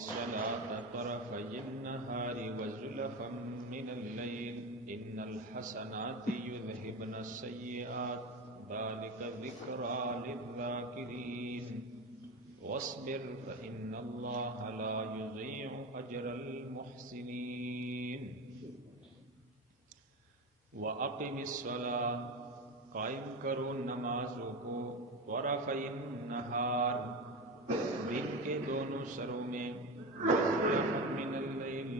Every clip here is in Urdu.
الصلاة طرفي النهار وزلفا من الليل إن الحسنات يذهبن السيئات ذلك ذكرى للذاكرين واصبر فإن الله لا يضيع أجر المحسنين وأقم الصلاة قائم کرو نمازوں کو طرفي النهار دن کے دونوں سروں میں وزلفا من اللیل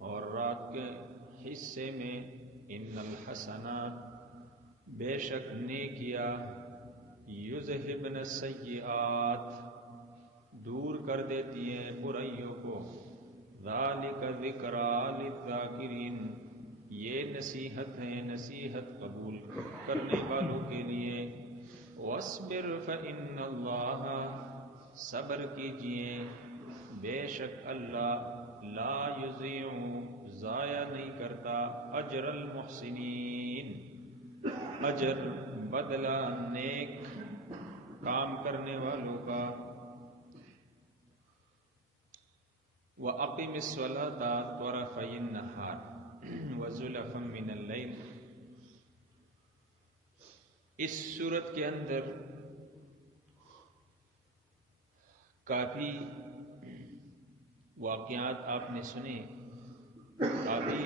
اور رات کے حصے میں ان الحسنات بے شک نیکیاں یذہبن السیئات دور کر دیتی ہیں برائیوں کو ذالک ذکریٰ للذاکرین یہ نصیحت ہے نصیحت قبول کرنے والوں کے لیے واصبر فإن اللہ صبر کیجئے بے شک اللہ لا یضیع ضائع نہیں کرتا اجر المحسنین اجر بدلہ نیک کام کرنے والوں کا وَأَقِمِ الصَّلَاةَ طَرَفَيِ النَّهَارِ وَزُلَفًا مِّنَ اللَّيْلِ اس صورت کے اندر کافی واقعات آپ نے سنے کافی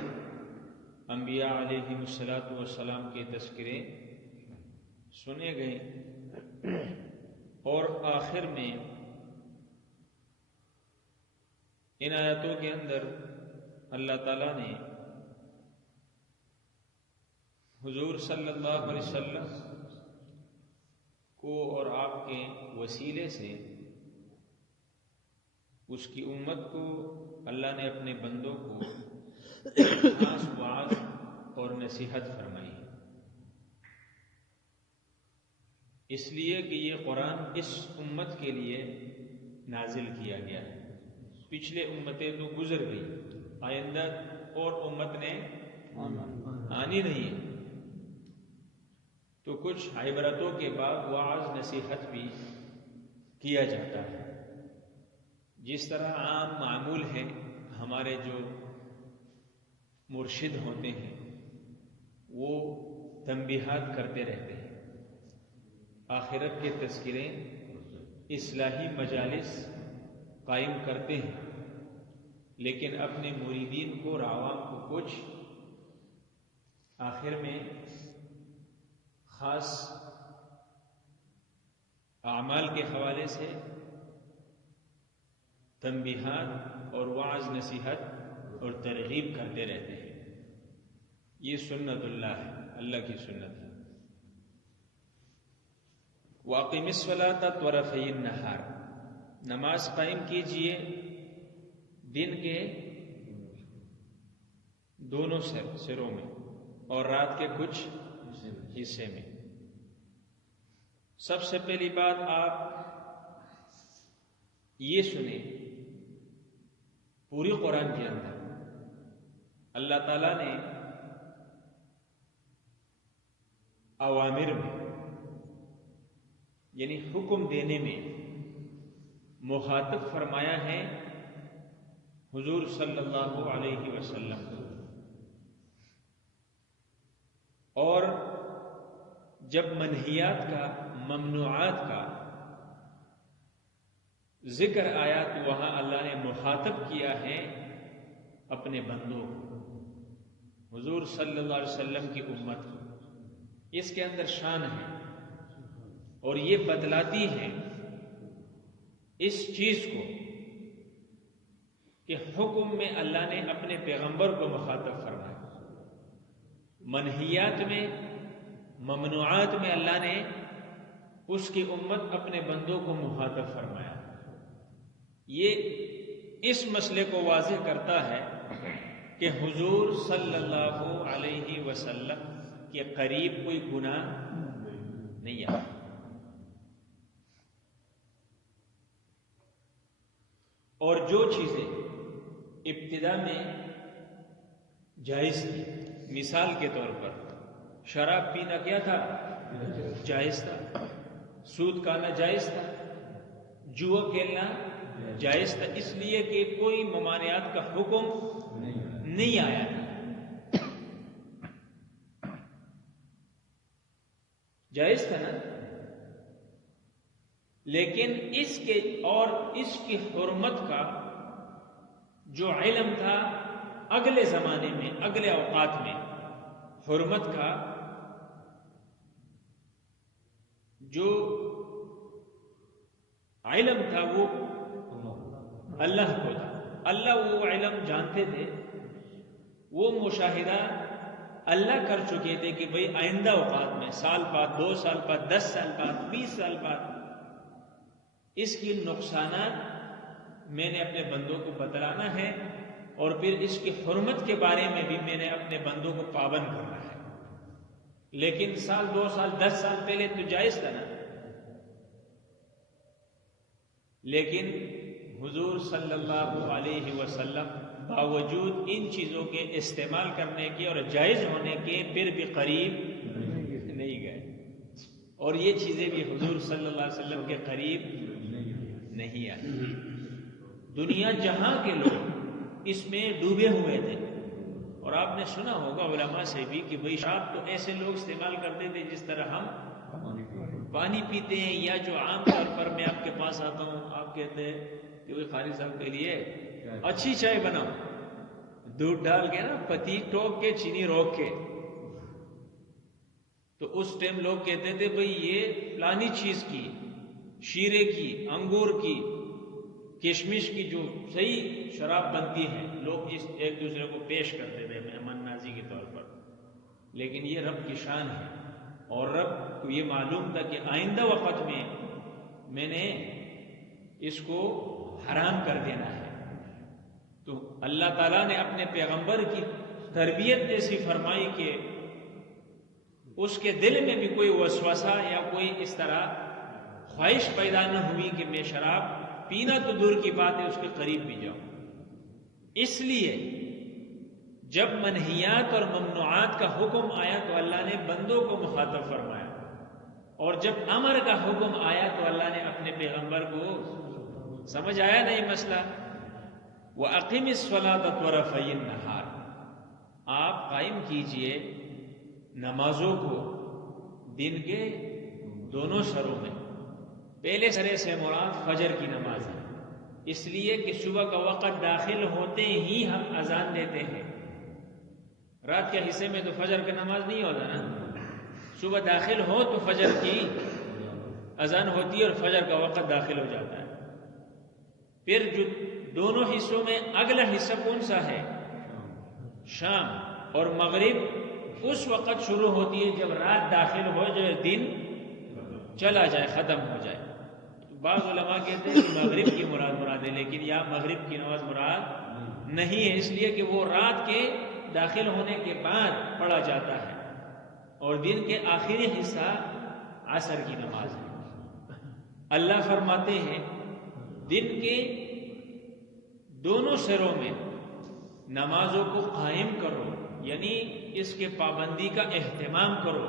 انبیاء علیہم السلام کے تذکرے سنے گئے اور آخر میں ان آیاتوں کے اندر اللہ تعالیٰ نے حضور صلی اللہ علیہ وسلم کو اور آپ کے وسیلے سے اس کی امت کو اللہ نے اپنے بندوں کو خاص وعظ اور نصیحت فرمائی اس لیے کہ یہ قرآن اس امت کے لیے نازل کیا گیا ہے پچھلے امتیں تو گزر گئی آئندہ اور امت نے آنی نہیں ہے تو کچھ عبرتوں کے بعد وعظ نصیحت بھی کیا جاتا ہے جس طرح عام معمول ہے ہمارے جو مرشد ہوتے ہیں وہ تنبیہات کرتے رہتے ہیں آخرت کے تذکرے اصلاحی مجالس قائم کرتے ہیں لیکن اپنے مریدین کو اور عوام کو کچھ آخر میں خاص اعمال کے حوالے سے تنبیہات اور وعظ نصیحت اور ترغیب کرتے رہتے ہیں یہ سنت اللہ ہے اللہ کی سنت ہے وَأَقِمِ الصَّلَاةَ طَرَفَيِ النَّهَارِ نماز قائم کیجئے دن کے دونوں سروں میں اور رات کے کچھ حصے میں سب سے پہلی بات آپ یہ سنیں پوری قرآن کے اندر اللہ تعالیٰ نے اوامر میں یعنی حکم دینے میں مخاطب فرمایا ہے حضور صلی اللہ علیہ وسلم اور جب منہیات کا ممنوعات کا ذکر آیا تو وہاں اللہ نے مخاطب کیا ہے اپنے بندوں کو حضور صلی اللہ علیہ وسلم کی امت کو اس کے اندر شان ہے اور یہ بتلاتی ہے اس چیز کو کہ حکم میں اللہ نے اپنے پیغمبر کو مخاطب فرمایا منہیات میں ممنوعات میں اللہ نے اس کی امت اپنے بندوں کو مخاطب فرمایا یہ اس مسئلے کو واضح کرتا ہے کہ حضور صلی اللہ علیہ وسلم کے قریب کوئی گناہ نہیں آتا اور جو چیزیں ابتدا میں جائز تھی مثال کے طور پر شراب پینا کیا تھا جائز تھا سود کھانا جائز تھا جوا کھیلنا جائز تھا، اس لیے کہ کوئی ممانعات کا حکم نہیں آیا تھا، جائز تھا نا. لیکن اس کے اور اس کی حرمت کا جو علم تھا اگلے زمانے میں، اگلے اوقات میں، حرمت کا جو علم تھا وہ اللہ کو تھا. اللہ وہ علم جانتے تھے، وہ مشاہدہ اللہ کر چکے تھے کہ بھئی آئندہ اوقات میں، سال بعد، 2 سال بعد، 10 سال بعد، 20 سال بعد اس کی نقصانات میں نے اپنے بندوں کو بتلانا ہے، اور پھر اس کی حرمت کے بارے میں بھی میں نے اپنے بندوں کو پابند کرنا ہے. لیکن سال 2 سال 10 سال پہلے تو جائز تھا نا. لیکن حضور صلی اللہ علیہ وسلم باوجود ان چیزوں کے استعمال کرنے کے اور جائز ہونے کے پھر بھی قریب نہیں گئے، اور یہ چیزیں بھی حضور صلی اللہ علیہ وسلم کے قریب نہیں آئی. دنیا جہاں کے لوگ اس میں ڈوبے ہوئے تھے، اور آپ نے سنا ہوگا علماء سے بھی کہ بھئی شراب تو ایسے لوگ استعمال کرتے تھے جس طرح ہم پانی پیتے ہیں، یا جو عام طور پر میں آپ کے پاس آتا ہوں، آپ کہتے ہیں کہ بھئی قاری صاحب کے لیے اچھی چائے بناؤ، دودھ ڈال کے نا، پتی ٹوک کے، چینی روک کے. تو اس ٹائم لوگ کہتے تھے بھئی یہ فلانی چیز کی، شیرے کی، انگور کی، کشمش کی جو صحیح شراب بنتی ہے، لوگ اس ایک دوسرے کو پیش کرتے تھے مہمان نازی کے طور پر. لیکن یہ رب کی شان ہے، اور رب کو یہ معلوم تھا کہ آئندہ وقت میں نے اس کو حرام کر دینا ہے. تو اللہ تعالیٰ نے اپنے پیغمبر کی تربیت ایسی فرمائی کہ اس کے دل میں بھی کوئی وسوسہ یا کوئی اس طرح خواہش پیدا نہ ہوئی کہ میں شراب پینا تو دور کی بات ہے اس کے قریب بھی جاؤں. اس لیے جب منہیات اور ممنوعات کا حکم آیا تو اللہ نے بندوں کو مخاطب فرمایا، اور جب امر کا حکم آیا تو اللہ نے اپنے پیغمبر کو، سمجھ آیا نہیں مسئلہ؟ وَأَقِمِ الصَّلَاةَ طَرَفَيِ النَّهَارِ، آپ قائم کیجئے نمازوں کو دن کے دونوں سروں میں. پہلے سرے سے مراد فجر کی نماز ہے، اس لیے کہ صبح کا وقت داخل ہوتے ہی ہم اذان دیتے ہیں. رات کے حصے میں تو فجر کی نماز نہیں ہوتا نا، صبح داخل ہو تو فجر کی اذان ہوتی ہے اور فجر کا وقت داخل ہو جاتا ہے. پھر جو دونوں حصوں میں اگلا حصہ کون سا ہے؟ شام، اور مغرب اس وقت شروع ہوتی ہے جب رات داخل ہو جائے، دن چلا جائے، ختم ہو جائے. بعض علماء کہتے ہیں کہ مغرب کی مراد ہے، لیکن یہاں مغرب کی نماز مراد نہیں ہے، اس لیے کہ وہ رات کے داخل ہونے کے بعد پڑھا جاتا ہے، اور دن کے آخری حصہ عصر کی نماز ہے. اللہ فرماتے ہیں دن کے دونوں سروں میں نمازوں کو قائم کرو، یعنی اس کے پابندی کا اہتمام کرو،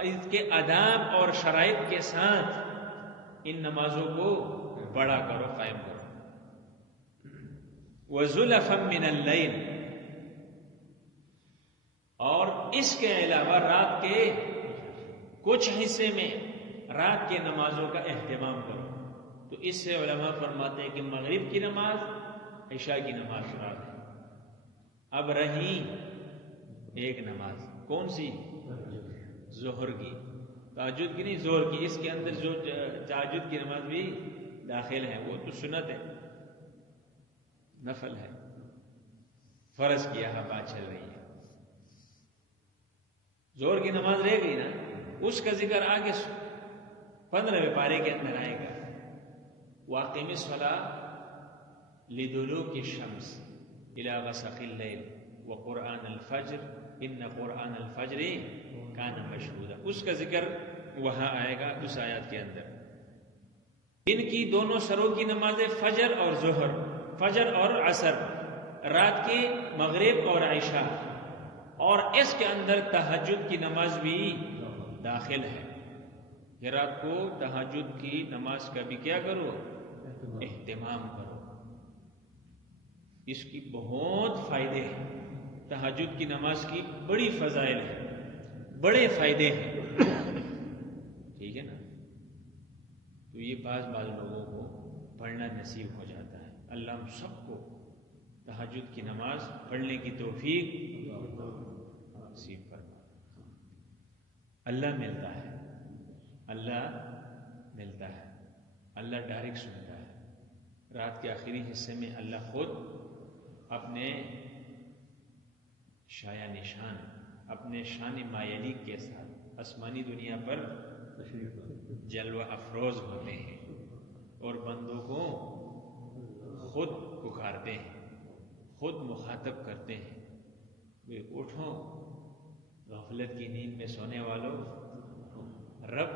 اس کے آداب اور شرائط کے ساتھ ان نمازوں کو پڑھا کرو، قائم کرو. وَزُلَفًا مِّنَ اللَّيْلِ، اور اس کے علاوہ رات کے کچھ حصے میں رات کے نمازوں کا اہتمام کرو. تو اس سے علماء فرماتے ہیں کہ مغرب کی نماز، عشاء کی نماز مراد ہے. اب رہی ایک نماز، کون سی؟ ظہر کی. تہجد کی نہیں، ظہر کی. اس کے اندر جو تہجد کی نماز بھی داخل ہے، وہ تو سنت ہے، نفل ہے، فرض کی یہاں بات چل رہی ہے. ظہر کی نماز رہ گئی نا، اس کا ذکر آگے 15ویں پارے کے اندر آئے گا. وَأَقِمِ الصَّلَاةَ لِدُلُوكِ الشَّمْسِ إِلَىٰ غَسَقِ اللَّيْلِ وَقُرْآنَ الْفَجْرِ إِنَّ قُرْآنَ الْفَجْرِ كَانَ مَشْهُودًا. اس کا ذکر وہاں آئے گا اس آیات کے اندر. دن کی دونوں سروں کی نمازیں فجر اور ظہر، فجر اور عصر، رات کی مغرب اور عشاء، اور اس کے اندر تہجد کی نماز بھی داخل ہے کہ رات کو تہجد کی نماز کا بھی کیا کرو؟ اہتمام کرو. اس کی بہت فائدے ہیں، تہجد کی نماز کی بڑی فضائل ہیں، بڑے فائدے ہیں، ٹھیک ہے نا؟ تو یہ بعض لوگوں کو پڑھنا نصیب ہو جاتا ہے۔ اللہ ہم سب کو تہجد کی نماز پڑھنے کی توفیق نصیب فرمائے۔ اللہ ملتا ہے، اللہ ملتا ہے، اللہ ڈائریکٹ سنتا ہے۔ رات کے آخری حصے میں اللہ خود اپنے شایع نشان، اپنے شان مایلیک کے ساتھ آسمانی دنیا پر جلوہ افروز ہوتے ہیں اور بندوں کو خود پکارتے ہیں، خود مخاطب کرتے ہیں کہ اٹھو غفلت کی نیند میں سونے والوں، رب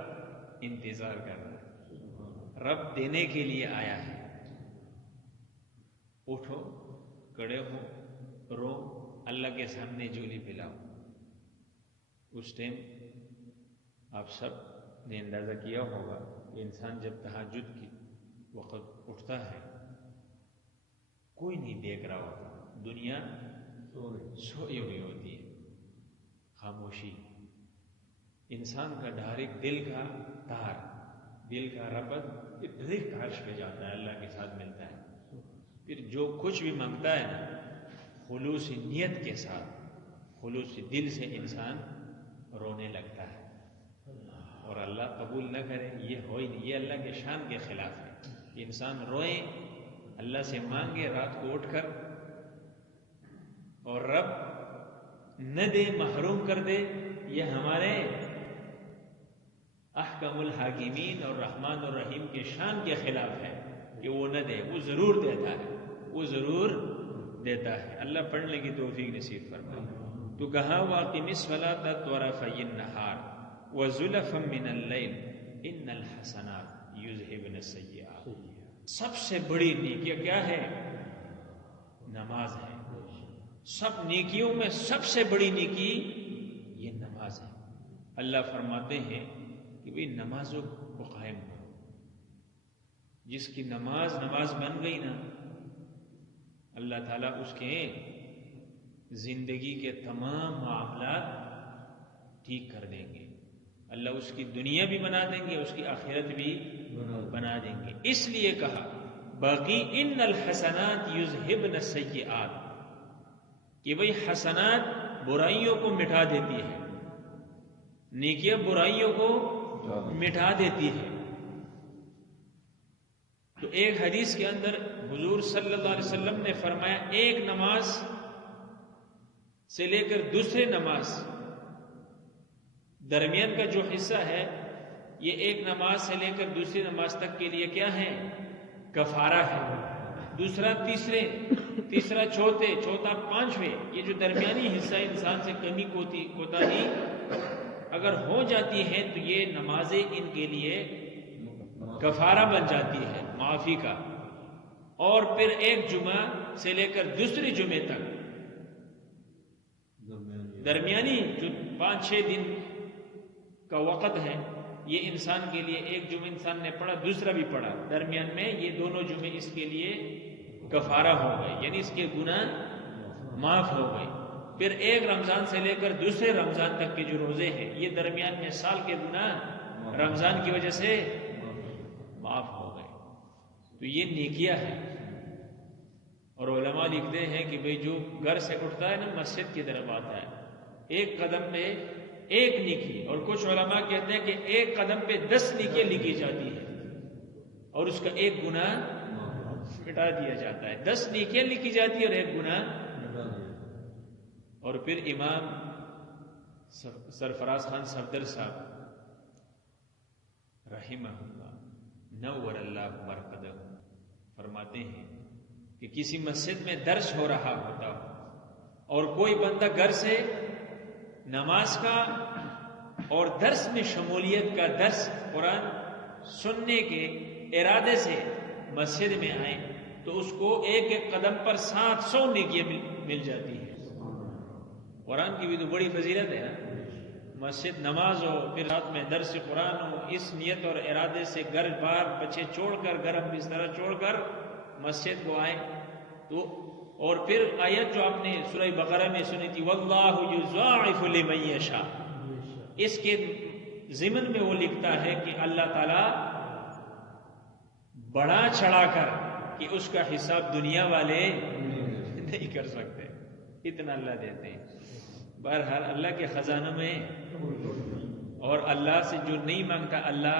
انتظار کر رہا ہے، رب دینے کے لیے آیا ہے، اٹھو، کھڑے ہو، رو، اللہ کے سامنے جھولی پلاؤ۔ اس ٹائم آپ سب نے اندازہ کیا ہوگا کہ انسان جب تہجد کی وقت اٹھتا ہے کوئی نہیں دیکھ رہا ہوتا، دنیا سوئی ہوئی ہوتی ہے، خاموشی، انسان کا ڈائریکٹ دل کا تار، دل کا ربط ڈائریکٹ عرش پہ جاتا ہے، اللہ کے ساتھ ملتا ہے۔ پھر جو کچھ بھی مانگتا ہے نا، خلوص نیت کے ساتھ، خلوص دل سے انسان رونے لگتا ہے، اور اللہ قبول نہ کرے یہ ہو ہی نہیں، یہ اللہ کے شان کے خلاف ہے کہ انسان روئے، اللہ سے مانگے رات کو اٹھ کر، اور رب نہ دے، محروم کر دے، یہ ہمارے احکم الحاکمین اور رحمان الرحیم کے شان کے خلاف ہے کہ وہ نہ دے، وہ ضرور دیتا ہے، وہ ضرور دیتا ہے۔ اللہ پڑھنے کی توفیق نصیب فرمائے۔ تو کہا وَأَقِمِ الصَّلَاةَ طَرَفَيِ النَّهَارِ وَزُلَفًا مِّنَ اللَّيْلِ إِنَّ الْحَسَنَاتِ يُذْهِبْنَ السَّيِّئَاتِ۔ سب سے بڑی نیکی کیا ہے؟ نماز ہے۔ سب نیکیوں میں سب سے بڑی نیکی یہ نماز ہے۔ اللہ فرماتے ہیں کہ بھئی نمازوں کو قائم کرو، جس کی نماز بن گئی نا، اللہ تعالیٰ اس کے زندگی کے تمام معاملات ٹھیک کر دیں گے، اللہ اس کی دنیا بھی بنا دیں گے، اس کی آخرت بھی بنا دیں گے۔ اس لیے کہا باقی ان الحسنات یذہبن السیئات، کہ بھئی حسنات برائیوں کو مٹا دیتی ہے، نیکیاں برائیوں کو مٹا دیتی ہے۔ تو ایک حدیث کے اندر حضور صلی اللہ علیہ وسلم نے فرمایا ایک نماز سے لے کر دوسرے نماز درمیان کا جو حصہ ہے، یہ ایک نماز سے لے کر دوسری نماز تک کے لیے کیا ہے؟ کفارہ ہے۔ دوسرا تیسرے، تیسرا چوتھے، چوتھا پانچویں، یہ جو درمیانی حصہ انسان سے کمی کوتاہی اگر ہو جاتی ہے تو یہ نمازیں ان کے لیے کفارہ بن جاتی ہے، معافی کا۔ اور پھر ایک جمعہ سے لے کر دوسری جمعے تک درمیانی جو 5-6 دن کا وقت ہے، یہ انسان کے لیے ایک جمعہ انسان نے پڑھا، دوسرا بھی پڑھا، درمیان میں یہ دونوں جمعے اس کے لیے کفارہ ہو گئے، یعنی اس کے گناہ معاف ہو گئے۔ پھر ایک رمضان سے لے کر دوسرے رمضان تک کے جو روزے ہیں، یہ درمیان میں سال کے گناہ رمضان کی وجہ سے معاف ہو گئے۔ تو یہ نیکیاں ہیں۔ اور علماء لکھتے ہیں کہ بھئی جو گھر سے اٹھتا ہے نا، مسجد کی طرف آتا ہے، ایک قدم پہ ایک نیکی، اور کچھ علماء کہتے ہیں کہ ایک قدم پہ 10 نیکیاں لکھی جاتی ہے اور اس کا ایک گناہ مٹا دیا جاتا ہے۔ 10 نیکیاں لکھی جاتی ہے اور ایک گناہ۔ اور پھر امام سرفراز خان صفدر صاحب رحمہ اللہ نور اللہ مرقدہ فرماتے ہیں کہ کسی مسجد میں درس ہو رہا ہوتا ہو اور کوئی بندہ گھر سے نماز کا اور درس میں شمولیت کا درس قرآن سننے کے ارادے سے مسجد میں آئے تو اس کو ایک ایک قدم پر 700 نیکیاں مل جاتی ہیں۔ قرآن کی بھی تو بڑی فضیلت ہے نا، مسجد نماز ہو، پھر رات میں درس قرآن ہو، اس نیت اور ارادے سے گھر بار بچے چھوڑ کر، گرم بستر چھوڑ کر مسجد کو آئے تو، اور پھر آیت جو آپ نے سورہ بقرہ میں سنی تھی واللہ یضاعف لمن یشاء، اس کے ضمن میں وہ لکھتا ہے کہ اللہ تعالیٰ بڑا چڑھا کر کہ اس کا حساب دنیا والے نہیں کر سکتے، اتنا اللہ دیتے ہیں۔ بہرحال اللہ کے خزانوں میں، اور اللہ سے جو نہیں مانگتا اللہ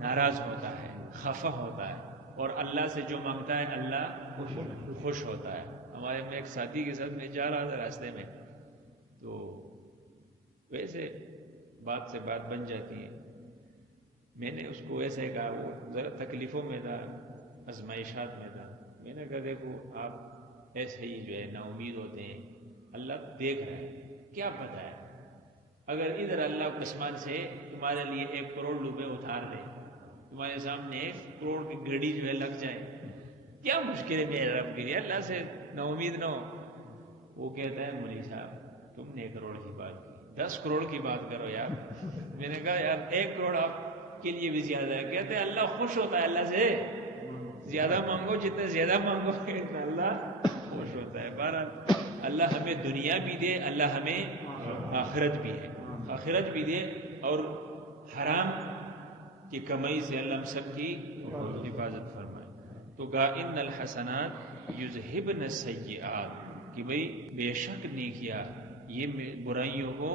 ناراض ہوتا ہے، خفا ہوتا ہے، اور اللہ سے جو مانگتا ہے اللہ خوش ہوتا ہے۔ ہمارے میں ایک ساتھی کے ساتھ میں جا رہا تھا راستے میں، تو ویسے بات سے بات بن جاتی ہے، میں نے اس کو ایسے کہا، وہ ذرا تکلیفوں میں تھا، آزمائشات میں تھا، میں نے کہا دیکھو آپ ایسے ہی جو ہے نا امید ہوتے ہیں، اللہ دیکھ رہا ہے، کیا پتہ ہے اگر ادھر اللہ آسمان سے تمہارے لیے 1 کروڑ روپے اتار دے، تمہارے سامنے 1 کروڑ کی گھڑی جو ہے لگ جائے، کیا مشکل ہے میرے رب کے لیے، اللہ سے نا امید نہ ہو۔ وہ کہتا ہے مولوی صاحب تم نے 1 کروڑ کی بات کی، 10 کروڑ کی بات کرو یار۔ میں نے کہا یار 1 کروڑ آپ کے لیے بھی زیادہ ہے۔ کہتے ہیں اللہ خوش ہوتا ہے، اللہ سے زیادہ مانگو، جتنے زیادہ مانگو اتنا اللہ خوش ہوتا ہے۔ بہرحال اللہ ہمیں دنیا بھی دے، اللہ ہمیں آخرت بھی ہے، آخرت بھی دے، اور حرام کی کمائی سے اللہ ہم سب کی حفاظت فرمائے۔ تو گا ان الحسنات یذہبن السیئات، کہ بھئی بے شک نیکیاں یہ برائیوں کو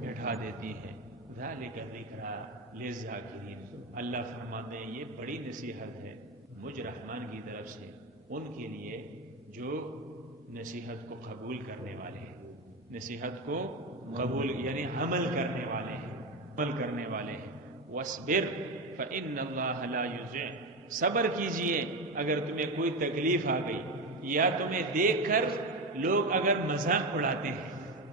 مٹا دیتی ہیں۔ ذالک ذکریٰ للذاکرین، اللہ فرماتے ہیں یہ بڑی نصیحت ہے مجھ رحمان کی طرف سے ان کے لیے جو نصیحت کو قبول کرنے والے ہیں، نصیحت کو قبول یعنی عمل کرنے والے ہیں، عمل کرنے والے ہیں۔ وَاصْبِرْ فَإِنَّ اللَّهَ لَا يُضِيعُ، صبر کیجئے اگر تمہیں کوئی تکلیف آ گئی، یا تمہیں دیکھ کر لوگ اگر مذاق اڑاتے ہیں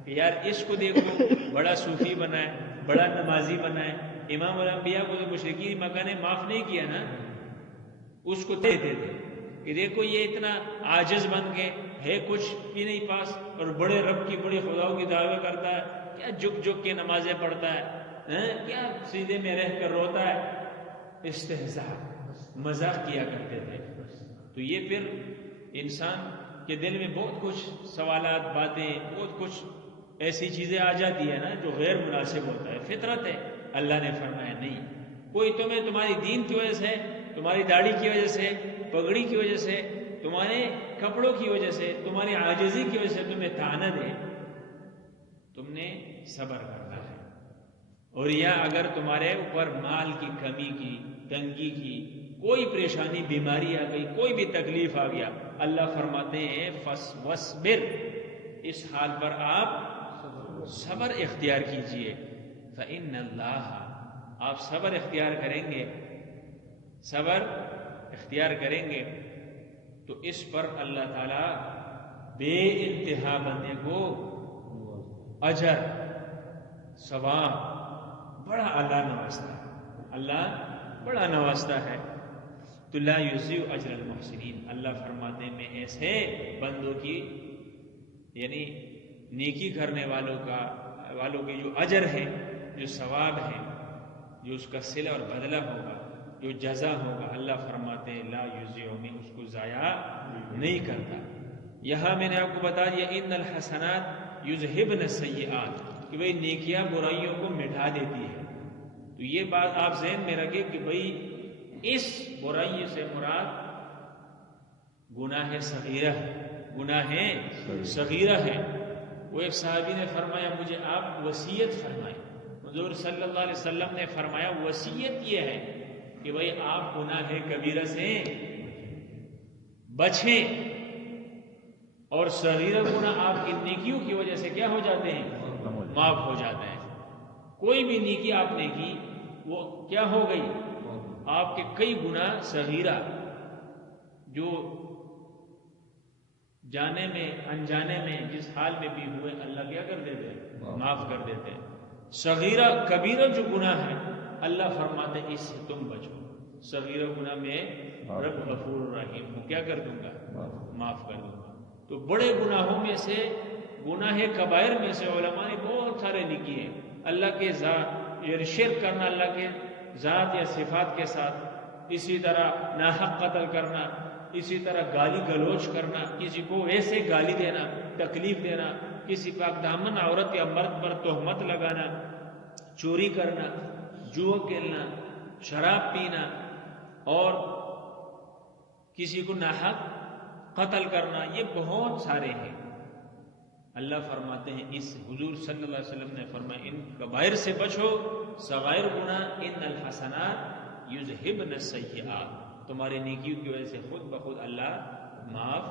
کہ یار اس کو دیکھو بڑا صوفی بنا ہے، بڑا نمازی بنا ہے، امام الانبیاء کو جو مشرکین مکہ نے معاف نہیں کیا نا، اس کو دیتے تھے کہ دیکھو یہ اتنا عاجز بن کے ہے کچھ بھی نہیں پاس، اور بڑے رب کی بڑی خداؤں کی دعوے کرتا ہے، کیا جھک جھک کے نمازیں پڑھتا ہے، کیا سیدھے میں رہ کر روتا ہے۔ استہزاء، مذاق کیا کرتے تھے۔ تو یہ پھر انسان کے دل میں بہت کچھ سوالات، باتیں، بہت کچھ ایسی چیزیں آ جاتی ہے نا جو غیر مناسب ہوتا ہے، فطرت ہے۔ اللہ نے فرمایا نہیں، کوئی تمہیں تمہاری دین کی وجہ سے، تمہاری داڑھی کی وجہ سے، پگڑی کی وجہ سے، تمہارے کپڑوں کی وجہ سے، تمہاری عاجزی کی وجہ سے تمہیں طعنہ دے، تم نے صبر کرنا ہے۔ اور یا اگر تمہارے اوپر مال کی کمی کی، تنگی کی، کوئی پریشانی، بیماری آ گئی، کوئی بھی تکلیف آ گیا، اللہ فرماتے ہیں فَاصْبِرْ، اس حال پر آپ صبر اختیار کیجئے۔ فَإِنَّ اللَّهَ، آپ صبر اختیار کریں گے، صبر اختیار کریں گے تو اس پر اللہ تعالیٰ بے انتہا بندے کو اجر، ثواب بڑا اللہ نوازتا ہے، اللہ بڑا نوازتا ہے۔ تو لا یضیع اجر المحسنین، اللہ فرماتے ہیں میں ایسے بندوں کی یعنی نیکی کرنے والوں کے جو اجر ہے، جو ثواب ہے، جو اس کا صلہ اور بدلہ ہوگا، جو جزا ہوگا، اللہ فرماتے ہیں لا یضیع، میں اس کو ضائع نہیں کرتا۔ یہاں میں نے آپ کو بتا دیا ان الحسنات یذہبن السیئات، کہ بھئی نیکیاں برائیوں کو مٹا دیتی ہے۔ تو یہ بات آپ ذہن میں رکھیں کہ بھئی اس برائی سے مراد گناہ صغیرہ ہے، گناہ صغیرہ ہے۔ وہ ایک صحابی نے فرمایا مجھے آپ وصیت فرمائیں، حضور صلی اللہ علیہ وسلم نے فرمایا وصیت یہ ہے کہ بھئی آپ گناہ کبیرہ سے بچیں، اور صغیرہ گناہ آپ کی نیکیوں کی وجہ سے کیا ہو جاتے ہیں، معاف ہو جاتا ہے۔ کوئی بھی نیکی آپ نے کی وہ کیا ہو گئی، آپ کے کئی گناہ صغیرہ جو جانے میں انجانے میں جس حال میں بھی ہوئے، اللہ کیا کر دیتے ہیں، معاف کر دیتے ہیں۔ صغیرہ کبیرہ جو گناہ ہے اللہ فرماتے ہیں اس سے تم بچو، صغیرہ گناہ میں رب غفور رحیم ہوں، کیا کر دوں گا، معاف کر دوں گا۔ تو بڑے گناہوں میں سے، گناہ کبائر میں سے علماء نے بہت سارے لکھی ہیں۔ اللہ کے ذات یعنی شرک کرنا اللہ کے ذات یا صفات کے ساتھ، اسی طرح ناحق قتل کرنا، اسی طرح گالی گلوچ کرنا، کسی کو ایسے گالی دینا، تکلیف دینا، کسی پاک دامن عورت یا مرد پر تہمت لگانا، چوری کرنا، جوا کھیلنا، شراب پینا اور کسی کو ناحق قتل کرنا، یہ بہت سارے ہیں۔ اللہ فرماتے ہیں، اس حضور صلی اللہ علیہ وسلم نے فرمایا ان کبائر سے بچو، صغائر گناہ ان الحسنات یذہبن السیئات، تمہاری نیکیوں کی وجہ سے خود بخود اللہ معاف